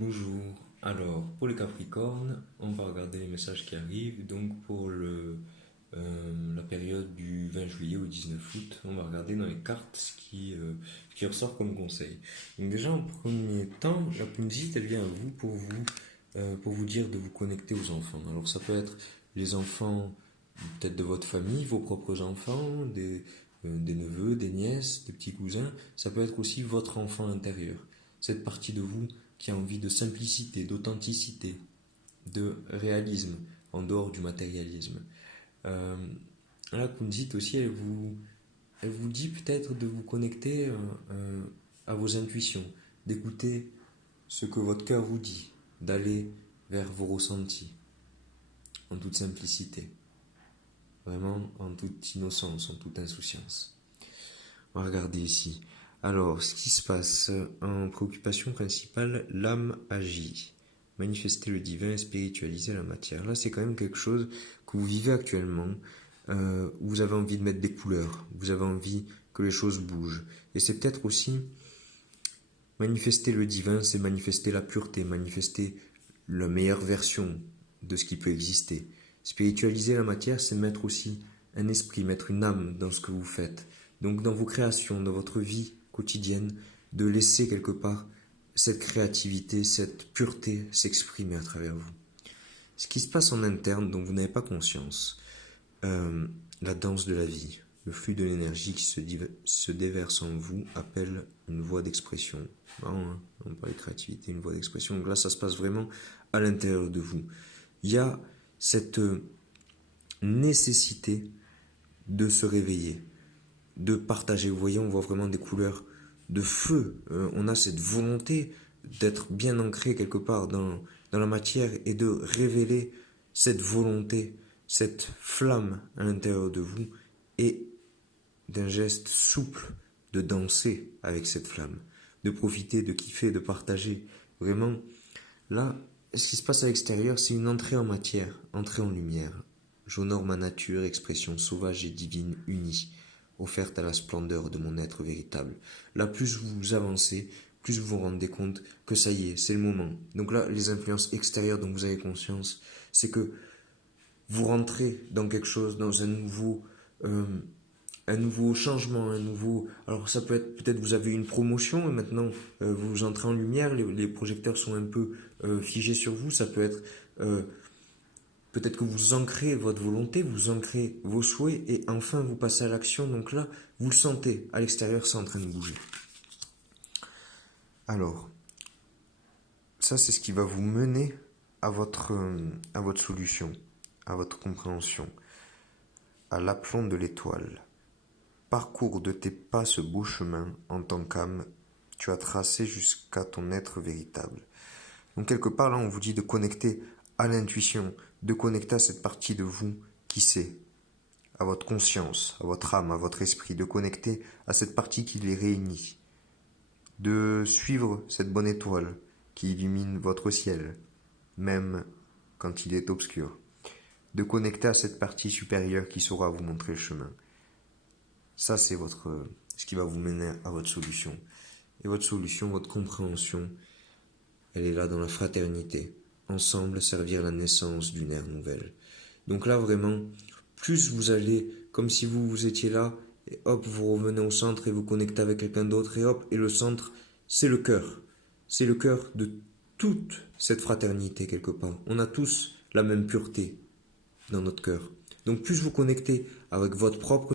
Bonjour. Alors, pour les Capricornes, on va regarder les messages qui arrivent. Donc, pour la période du 20 juillet au 19 août, on va regarder dans les cartes ce qui ressort comme conseil. Donc, déjà, en premier temps, la Punzite, elle vient à vous pour vous dire de vous connecter aux enfants. Alors, ça peut être les enfants, peut-être de votre famille, vos propres enfants, des neveux, des nièces, des petits cousins. Ça peut être aussi votre enfant intérieur. Cette partie de vous qui a envie de simplicité, d'authenticité, de réalisme, en dehors du matérialisme. Euh, la Kunzit aussi, elle vous dit peut-être de vous connecter à vos intuitions, d'écouter ce que votre cœur vous dit, d'aller vers vos ressentis, en toute simplicité, vraiment en toute innocence, en toute insouciance. On va regarder ici. Alors, ce qui se passe en préoccupation principale, l'âme agit. Manifester le divin et spiritualiser la matière. Là, c'est quand même quelque chose que vous vivez actuellement. Vous avez envie de mettre des couleurs. Vous avez envie que les choses bougent. Et c'est peut-être aussi manifester le divin, c'est manifester la pureté, manifester la meilleure version de ce qui peut exister. Spiritualiser la matière, c'est mettre aussi un esprit, mettre une âme dans ce que vous faites. Donc dans vos créations, dans votre vie quotidienne, de laisser quelque part cette créativité, cette pureté s'exprimer à travers vous. Ce qui se passe en interne dont vous n'avez pas conscience, la danse de la vie, le flux de l'énergie qui se déverse en vous appelle une voie d'expression. Marrant, hein, on parle de créativité, une voie d'expression. Donc là, ça se passe vraiment à l'intérieur de vous. Il y a cette nécessité de se réveiller, de partager. Vous voyez, on voit vraiment des couleurs de feu. On a cette volonté d'être bien ancré quelque part dans la matière et de révéler cette volonté, cette flamme à l'intérieur de vous et d'un geste souple de danser avec cette flamme, de profiter, de kiffer, de partager. Vraiment, là, ce qui se passe à l'extérieur, c'est une entrée en matière, entrée en lumière. J'honore ma nature, expression sauvage et divine unie, offerte à la splendeur de mon être véritable. Là, plus vous avancez, plus vous vous rendez compte que ça y est, c'est le moment. Donc là, les influences extérieures dont vous avez conscience, c'est que vous rentrez dans quelque chose, dans un nouveau changement, un nouveau... Alors ça peut être, peut-être vous avez une promotion et maintenant vous entrez en lumière, les projecteurs sont un peu figés sur vous, ça peut être... peut-être que vous ancrez votre volonté, vous ancrez vos souhaits et enfin vous passez à l'action. Donc là, vous le sentez, à l'extérieur c'est en train de bouger. Alors, ça c'est ce qui va vous mener à votre solution, à votre compréhension, à l'aplomb de l'étoile. Parcours de tes pas ce beau chemin en tant qu'âme, tu as tracé jusqu'à ton être véritable. Donc quelque part là, on vous dit de connecter à l'intuition, de connecter à cette partie de vous qui sait, à votre conscience, à votre âme, à votre esprit, de connecter à cette partie qui les réunit, de suivre cette bonne étoile qui illumine votre ciel, même quand il est obscur, de connecter à cette partie supérieure qui saura vous montrer le chemin. Ça, c'est ce qui va vous mener à votre solution. Et votre solution, votre compréhension, elle est là dans la fraternité. Ensemble, servir la naissance d'une ère nouvelle. Donc là, vraiment, plus vous allez, comme si vous étiez là, et hop, vous revenez au centre et vous connectez avec quelqu'un d'autre, et hop, et le centre, c'est le cœur. C'est le cœur de toute cette fraternité, quelque part. On a tous la même pureté dans notre cœur. Donc plus vous connectez avec votre propre